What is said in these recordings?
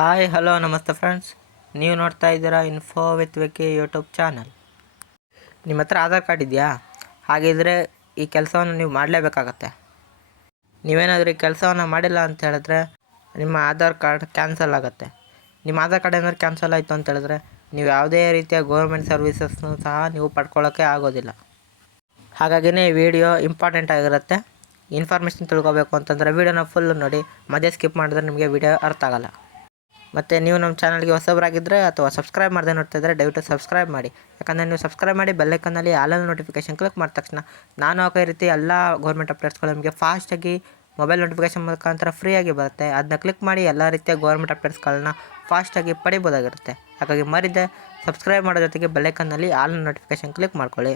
Hi hello ನಮಸ್ತೆ friends ನೀವು ನೋಡ್ತಾ ಇದ್ದೀರಾ info with Vicky YouTube channel ನಿಮ್ಮ ಹತ್ರ ಆಧಾರ್ ಕಾರ್ಡ್ ಇದೆಯಾ? ಹಾಗಿದ್ರೆ ಈ ಕೆಲಸವನ್ನು ನೀವು ಮಾಡಲೇಬೇಕಾಗತ್ತೆ. ನೀವೇನಾದರೂ ಈ ಕೆಲಸವನ್ನು ಮಾಡಿಲ್ಲ ಅಂತ ಹೇಳಿದ್ರೆ ನಿಮ್ಮ ಆಧಾರ್ ಕಾರ್ಡ್ ಕ್ಯಾನ್ಸಲ್ ಆಗುತ್ತೆ. ನಿಮ್ಮ ಆಧಾರ್ ಕಾರ್ಡ್ ಏನಾದ್ರು ಕ್ಯಾನ್ಸಲ್ ಆಯಿತು ಅಂತ ಹೇಳಿದ್ರೆ ನೀವು ಯಾವುದೇ ರೀತಿಯ ಗೌರ್ಮೆಂಟ್ ಸರ್ವೀಸಸ್ನು ಸಹ ನೀವು ಪಡ್ಕೊಳ್ಳೋಕ್ಕೆ ಆಗೋದಿಲ್ಲ. ಹಾಗಾಗಿನೇ ಈ ವಿಡಿಯೋ ಇಂಪಾರ್ಟೆಂಟ್ ಆಗಿರುತ್ತೆ. ಇನ್ಫಾರ್ಮೇಷನ್ ತಿಳ್ಕೊಬೇಕು ಅಂತಂದರೆ ವೀಡಿಯೋನ ಫುಲ್ಲು ನೋಡಿ, ಮಧ್ಯೆ ಸ್ಕಿಪ್ ಮಾಡಿದ್ರೆ ನಿಮಗೆ ವಿಡಿಯೋ ಅರ್ಥ ಆಗಲ್ಲ. ಮತ್ತು ನೀವು ನಮ್ಮ ಚಾನಲ್ಗೆ ಹೊಸಬರಾಗಿದ್ದರೆ ಅಥವಾ ಸಬ್ಸ್ಕ್ರೈಬ್ ಮಾಡದೆ ನೋಡ್ತಾ ಇದ್ದರೆ ದಯವಿಟ್ಟು ಸಬ್ಸ್ಕ್ರೈಬ್ ಮಾಡಿ. ಯಾಕಂದರೆ ನೀವು ಸಬ್ಸ್ಕ್ರೈಬ್ ಮಾಡಿ ಬೆಲ್ಲೈಕನ್ನಲ್ಲಿ ಆಲಲ್ ನೋಟಿಫಿಕೇಷನ್ ಕ್ಲಿಕ್ ಮಾಡಿದ ತಕ್ಷಣ ನಾನು ಹಾಕೋ ರೀತಿ ಎಲ್ಲ ಗೌರ್ಮೆಂಟ್ ಅಪ್ಡೇಟ್ಸ್ಗಳು ನಿಮಗೆ ಫಾಸ್ಟಾಗಿ ಮೊಬೈಲ್ ನೋಟಿಫಿಕೇಷನ್ ಮುಖಾಂತರ ಫ್ರೀಯಾಗಿ ಬರುತ್ತೆ. ಅದನ್ನ ಕ್ಲಿಕ್ ಮಾಡಿ ಎಲ್ಲ ರೀತಿಯ ಗೌರ್ಮೆಂಟ್ ಅಪ್ಡೇಟ್ಸ್ಗಳನ್ನ ಫಾಸ್ಟಾಗಿ ಪಡಿಬೋದಾಗಿರುತ್ತೆ. ಹಾಗಾಗಿ ಮರಿದೆ, ಸಬ್ಸ್ಕ್ರೈಬ್ ಮಾಡೋ ಜೊತೆಗೆ ಬೆಲ್ಲೈಕನ್ನಲ್ಲಿ ಆಲ್ ನೋಟಿಫಿಕೇಷನ್ ಕ್ಲಿಕ್ ಮಾಡ್ಕೊಳ್ಳಿ.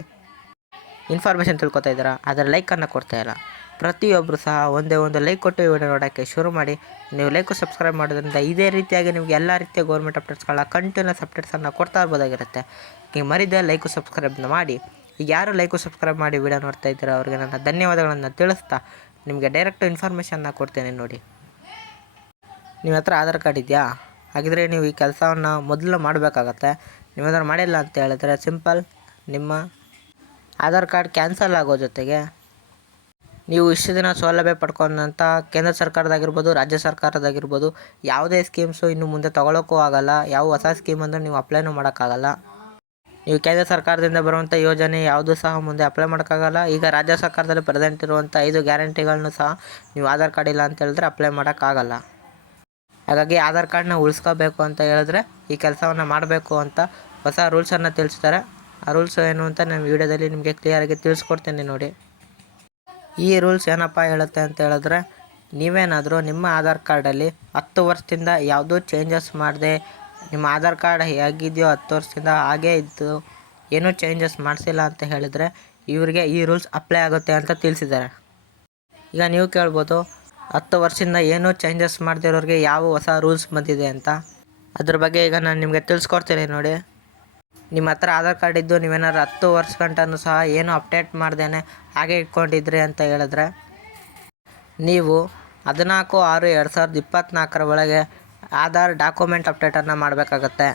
ಇನ್ಫಾರ್ಮೇಷನ್ ತಿಳ್ಕೊತಾ ಇದ್ದೀರಾ? ಅದರ ಲೈಕನ್ನು ಕೊಡ್ತಾ ಇಲ್ಲ ಪ್ರತಿಯೊಬ್ಬರು ಸಹ ಒಂದೇ ಒಂದು ಲೈಕ್ ಕೊಟ್ಟು ವಿಡಿಯೋ ನೋಡೋಕ್ಕೆ ಶುರು ಮಾಡಿ. ನೀವು ಲೈಕು ಸಬ್ಸ್ಕ್ರೈಬ್ ಮಾಡೋದ್ರಿಂದ ಇದೇ ರೀತಿಯಾಗಿ ನಿಮಗೆ ಎಲ್ಲ ರೀತಿಯ ಗೌರ್ಮೆಂಟ್ ಅಪ್ಡೇಟ್ಸ್ಗಳ ಕಂಟಿನ್ಯೂಸ್ ಅಪ್ಡೇಟ್ಸನ್ನು ಕೊಡ್ತಾ ಇರ್ಬೋದಾಗಿರುತ್ತೆ. ನೀವು ಮರಿದೆ ಲೈಕು ಸಬ್ಸ್ಕ್ರೈಬ್ನ ಮಾಡಿ. ಈಗ ಯಾರು ಲೈಕು ಸಬ್ಸ್ಕ್ರೈಬ್ ಮಾಡಿ ವಿಡಿಯೋ ನೋಡ್ತಾ ಇದ್ದೀರೋ ಅವ್ರಿಗೆ ನನ್ನ ಧನ್ಯವಾದಗಳನ್ನು ತಿಳಿಸ್ತಾ ನಿಮಗೆ ಡೈರೆಕ್ಟ್ ಇನ್ಫಾರ್ಮೇಷನ್ನ ಕೊಡ್ತೇನೆ ನೋಡಿ. ನಿಮ್ಮ ಹತ್ರ ಆಧಾರ್ ಕಾರ್ಡ್ ಇದೆಯಾ? ಹಾಗಿದ್ರೆ ನೀವು ಈ ಕೆಲಸವನ್ನು ಮೊದಲು ಮಾಡಬೇಕಾಗತ್ತೆ. ನೀವೇನಾದ್ರು ಮಾಡಿಲ್ಲ ಅಂತ ಹೇಳಿದ್ರೆ ಸಿಂಪಲ್ ನಿಮ್ಮ ಆಧಾರ್ ಕಾರ್ಡ್ ಕ್ಯಾನ್ಸಲ್ ಆಗೋ ಜೊತೆಗೆ ನೀವು ಇಷ್ಟು ದಿನ ಸೌಲಭ್ಯ ಪಡ್ಕೊಂಡಂಥ ಕೇಂದ್ರ ಸರ್ಕಾರದಾಗಿರ್ಬೋದು, ರಾಜ್ಯ ಸರ್ಕಾರದಾಗಿರ್ಬೋದು, ಯಾವುದೇ ಸ್ಕೀಮ್ಸು ಇನ್ನು ಮುಂದೆ ತೊಗೊಳಕ್ಕೂ ಆಗಲ್ಲ. ಯಾವ ಹೊಸ ಸ್ಕೀಮ್ ಅಂದರೆ ನೀವು ಅಪ್ಲೈನೂ ಮಾಡೋಕ್ಕಾಗಲ್ಲ. ನೀವು ಕೇಂದ್ರ ಸರ್ಕಾರದಿಂದ ಬರುವಂಥ ಯೋಜನೆ ಯಾವುದೂ ಸಹ ಮುಂದೆ ಅಪ್ಲೈ ಮಾಡೋಕ್ಕಾಗಲ್ಲ. ಈಗ ರಾಜ್ಯ ಸರ್ಕಾರದಲ್ಲಿ ಪ್ರೆಸೆಂಟ್ ಇರುವಂಥ ಐದು ಗ್ಯಾರಂಟಿಗಳನ್ನು ಸಹ ನೀವು ಆಧಾರ್ ಕಾರ್ಡ್ ಇಲ್ಲ ಅಂತ ಹೇಳಿದ್ರೆ ಅಪ್ಲೈ ಮಾಡೋಕ್ಕಾಗಲ್ಲ. ಹಾಗಾಗಿ ಆಧಾರ್ ಕಾರ್ಡ್ನ ಉಳಿಸ್ಕೋಬೇಕು ಅಂತ ಹೇಳಿದ್ರೆ ಈ ಕೆಲಸವನ್ನು ಮಾಡಬೇಕು ಅಂತ ಹೊಸ ರೂಲ್ಸನ್ನು ತಿಳಿಸ್ತಾರೆ. ಆ ರೂಲ್ಸ್ ಏನು ಅಂತ ನಾನು ವಿಡಿಯೋದಲ್ಲಿ ನಿಮಗೆ ಕ್ಲಿಯರಾಗಿ ತಿಳಿಸ್ಕೊಡ್ತೀನಿ ನೋಡಿ. ಈ ರೂಲ್ಸ್ ಏನಪ್ಪ ಹೇಳುತ್ತೆ ಅಂತ ಹೇಳಿದ್ರೆ, ನೀವೇನಾದರೂ ನಿಮ್ಮ ಆಧಾರ್ ಕಾರ್ಡಲ್ಲಿ ಹತ್ತು ವರ್ಷದಿಂದ ಯಾವುದೂ ಚೇಂಜಸ್ ಮಾಡದೆ, ನಿಮ್ಮ ಆಧಾರ್ ಕಾರ್ಡ್ ಹೇಗಿದೆಯೋ ಹತ್ತು ವರ್ಷದಿಂದ ಹಾಗೇ ಇದ್ದು ಏನೂ ಚೇಂಜಸ್ ಮಾಡಿಸಿಲ್ಲ ಅಂತ ಹೇಳಿದರೆ ಇವರಿಗೆ ಈ ರೂಲ್ಸ್ ಅಪ್ಲೈ ಆಗುತ್ತೆ ಅಂತ ತಿಳಿಸಿದ್ದಾರೆ. ಈಗ ನೀವು ಕೇಳ್ಬೋದು, ಹತ್ತು ವರ್ಷದಿಂದ ಏನೂ ಚೇಂಜಸ್ ಮಾಡದಿರೋರಿಗೆ ಯಾವ ಹೊಸ ರೂಲ್ಸ್ ಬಂದಿದೆ ಅಂತ. ಅದ್ರ ಬಗ್ಗೆ ಈಗ ನಾನು ನಿಮಗೆ ತಿಳಿಸ್ಕೊಡ್ತೀನಿ ನೋಡಿ. ನಿಮ್ಮ ಹತ್ರ ಆಧಾರ್ ಕಾರ್ಡ್ ಇದ್ದು ನೀವೇನಾದ್ರು ಹತ್ತು ವರ್ಷ ಗಂಟನೂ ಸಹ ಏನು ಅಪ್ಡೇಟ್ ಮಾಡ್ದೇನೆ ಹಾಗೆ ಇಟ್ಕೊಂಡಿದ್ರಿ ಅಂತ ಹೇಳಿದ್ರೆ, ನೀವು ಹದಿನಾಲ್ಕು ಆರು ಎರಡು ಸಾವಿರದ ಇಪ್ಪತ್ತ್ನಾಲ್ಕರ ಒಳಗೆ ಆಧಾರ್ ಡಾಕ್ಯುಮೆಂಟ್ ಅಪ್ಡೇಟನ್ನು ಮಾಡಬೇಕಾಗತ್ತೆ.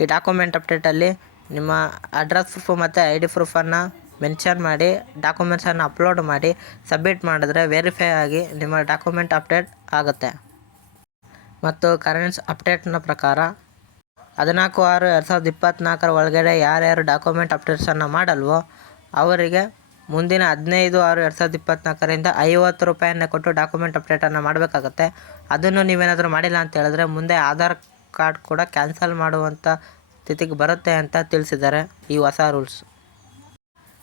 ಈ ಡಾಕ್ಯುಮೆಂಟ್ ಅಪ್ಡೇಟಲ್ಲಿ ನಿಮ್ಮ ಅಡ್ರೆಸ್ ಪ್ರೂಫ್ ಮತ್ತು ಐ ಡಿ ಪ್ರೂಫನ್ನು ಮೆನ್ಷನ್ ಮಾಡಿ, ಡಾಕ್ಯುಮೆಂಟ್ಸನ್ನು ಅಪ್ಲೋಡ್ ಮಾಡಿ, ಸಬ್ಮಿಟ್ ಮಾಡಿದ್ರೆ ವೆರಿಫೈ ಆಗಿ ನಿಮ್ಮ ಡಾಕ್ಯುಮೆಂಟ್ ಅಪ್ಡೇಟ್ ಆಗುತ್ತೆ. ಮತ್ತು ಕರೆಂಟ್ಸ್ ಅಪ್ಡೇಟ್ನ ಪ್ರಕಾರ ಹದಿನಾಲ್ಕು ಆರು ಎರಡು ಸಾವಿರದ ಇಪ್ಪತ್ತ್ನಾಲ್ಕರ ಒಳಗಡೆ ಯಾರ್ಯಾರು ಡಾಕ್ಯುಮೆಂಟ್ ಅಪ್ಡೇಟ್ಸನ್ನು ಮಾಡಲ್ವೋ ಅವರಿಗೆ ಮುಂದಿನ ಹದಿನೈದು ಆರು ಎರಡು ಸಾವಿರದ ಇಪ್ಪತ್ತ್ನಾಲ್ಕರಿಂದ ಐವತ್ತು ರೂಪಾಯಿಯನ್ನು ಕೊಟ್ಟು ಡಾಕ್ಯುಮೆಂಟ್ ಅಪ್ಡೇಟನ್ನು ಮಾಡಬೇಕಾಗತ್ತೆ. ಅದನ್ನು ನೀವೇನಾದರೂ ಮಾಡಿಲ್ಲ ಅಂತ ಹೇಳಿದ್ರೆ ಮುಂದೆ ಆಧಾರ್ ಕಾರ್ಡ್ ಕೂಡ ಕ್ಯಾನ್ಸಲ್ ಮಾಡುವಂಥ ಸ್ಥಿತಿಗೆ ಬರುತ್ತೆ ಅಂತ ತಿಳಿಸಿದ್ದಾರೆ ಈ ಹೊಸ ರೂಲ್ಸ್.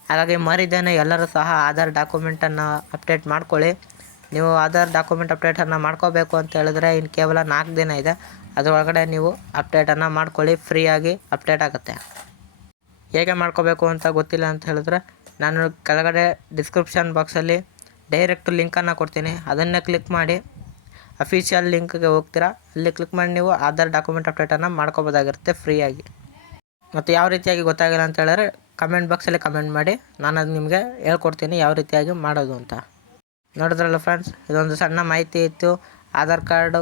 ಹಾಗಾಗಿ ಮರಿದೇನೆ ಎಲ್ಲರೂ ಸಹ ಆಧಾರ್ ಡಾಕ್ಯುಮೆಂಟನ್ನು ಅಪ್ಡೇಟ್ ಮಾಡ್ಕೊಳ್ಳಿ. ನೀವು ಆಧಾರ್ ಡಾಕ್ಯುಮೆಂಟ್ ಅಪ್ಡೇಟನ್ನು ಮಾಡ್ಕೋಬೇಕು ಅಂತ ಹೇಳಿದ್ರೆ ಇನ್ನು ಕೇವಲ ನಾಲ್ಕು ದಿನ ಇದೆ. ಅದರೊಳಗಡೆ ನೀವು ಅಪ್ಡೇಟನ್ನು ಮಾಡ್ಕೊಳ್ಳಿ ಫ್ರೀಯಾಗಿ ಅಪ್ಡೇಟ್ ಆಗುತ್ತೆ. ಹೇಗೆ ಮಾಡ್ಕೋಬೇಕು ಅಂತ ಗೊತ್ತಿಲ್ಲ ಅಂತ ಹೇಳಿದ್ರೆ ನಾನು ಕೆಳಗಡೆ ಡಿಸ್ಕ್ರಿಪ್ಷನ್ ಬಾಕ್ಸಲ್ಲಿ ಡೈರೆಕ್ಟ್ ಲಿಂಕನ್ನು ಕೊಡ್ತೀನಿ. ಅದನ್ನೇ ಕ್ಲಿಕ್ ಮಾಡಿ ಅಫಿಷಿಯಲ್ ಲಿಂಕ್ಗೆ ಹೋಗ್ತೀರಾ? ಅಲ್ಲಿ ಕ್ಲಿಕ್ ಮಾಡಿ ನೀವು ಆಧಾರ್ ಡಾಕ್ಯುಮೆಂಟ್ ಅಪ್ಡೇಟನ್ನು ಮಾಡ್ಕೋಬೋದಾಗಿರುತ್ತೆ ಫ್ರೀಯಾಗಿ ಮತ್ತು ಯಾವ ರೀತಿಯಾಗಿ ಗೊತ್ತಾಗಿಲ್ಲ ಅಂತ ಹೇಳಿದ್ರೆ ಕಮೆಂಟ್ ಬಾಕ್ಸಲ್ಲಿ ಕಮೆಂಟ್ ಮಾಡಿ. ನಾನು ಅದು ನಿಮಗೆ ಹೇಳ್ಕೊಡ್ತೀನಿ ಯಾವ ರೀತಿಯಾಗಿ ಮಾಡೋದು ಅಂತ. ನೋಡಿದ್ರಲ್ಲ ಫ್ರೆಂಡ್ಸ್ ಇದೊಂದು ಸಣ್ಣ ಮಾಹಿತಿ ಇತ್ತು. ಆಧಾರ್ ಕಾರ್ಡು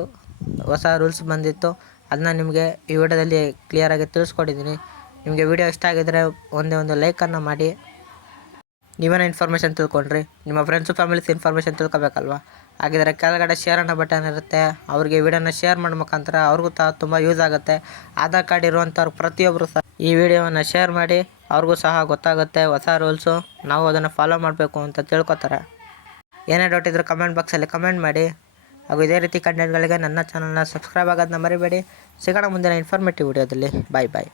ಹೊಸ ರೂಲ್ಸ್ ಬಂದಿತ್ತು. ಅದನ್ನ ನಿಮಗೆ ಈ ವಿಡಿಯೋದಲ್ಲಿ ಕ್ಲಿಯರಾಗಿ ತಿಳಿಸ್ಕೊಟ್ಟಿದ್ದೀನಿ ನಿಮಗೆ ವಿಡಿಯೋ ಇಷ್ಟ ಆಗಿದ್ದರೆ ಒಂದೇ ಒಂದು ಲೈಕನ್ನು ಮಾಡಿ. ನೀವೇನ ಇನ್ಫಾರ್ಮೇಷನ್ ತಿಳ್ಕೊಂಡ್ರಿ. ನಿಮ್ಮ ಫ್ರೆಂಡ್ಸು ಫ್ಯಾಮಿಲೀಸ್ ಇನ್ಫಾರ್ಮೇಷನ್ ತಿಳ್ಕೊಬೇಕಲ್ವಾ? ಹಾಗಿದ್ರೆ ಕೆಳಗಡೆ ಶೇರ್ ಅನ್ನೋ ಬಟನ್ ಇರುತ್ತೆ. ಅವ್ರಿಗೆ ವಿಡಿಯೋನ ಶೇರ್ ಮಾಡೋ ಮುಖಾಂತರ ಅವ್ರಿಗೂ ಸಹ ತುಂಬ ಯೂಸ್ ಆಗುತ್ತೆ. ಆಧಾರ್ ಕಾರ್ಡ್ ಇರುವಂಥವ್ರು ಪ್ರತಿಯೊಬ್ಬರು ಸಹ ಈ ವಿಡಿಯೋವನ್ನು ಶೇರ್ ಮಾಡಿ, ಅವ್ರಿಗೂ ಸಹ ಗೊತ್ತಾಗುತ್ತೆ. ಹೊಸ ರೂಲ್ಸು ನಾವು ಅದನ್ನು ಫಾಲೋ ಮಾಡಬೇಕು ಅಂತ ತಿಳ್ಕೊತಾರೆ. ಏನೇ ಡೌಟ್ ಇದ್ದರೂ ಕಮೆಂಟ್ ಬಾಕ್ಸಲ್ಲಿ ಕಮೆಂಟ್ ಮಾಡಿ. ಹಾಗೂ ಇದೇ ರೀತಿ ಕಂಟೆಂಟ್ಗಳಿಗೆ ನನ್ನ ಚಾನಲ್ನ ಸಬ್ಸ್ಕ್ರೈಬ್ ಆಗೋದನ್ನ ಮರಿಬೇಡಿ. ಸಿಗೋಣ ಮುಂದಿನ ಇನ್ಫಾರ್ಮೇಟಿವ್ ವಿಡಿಯೋದಲ್ಲಿ ಬಾಯ್ ಬಾಯ್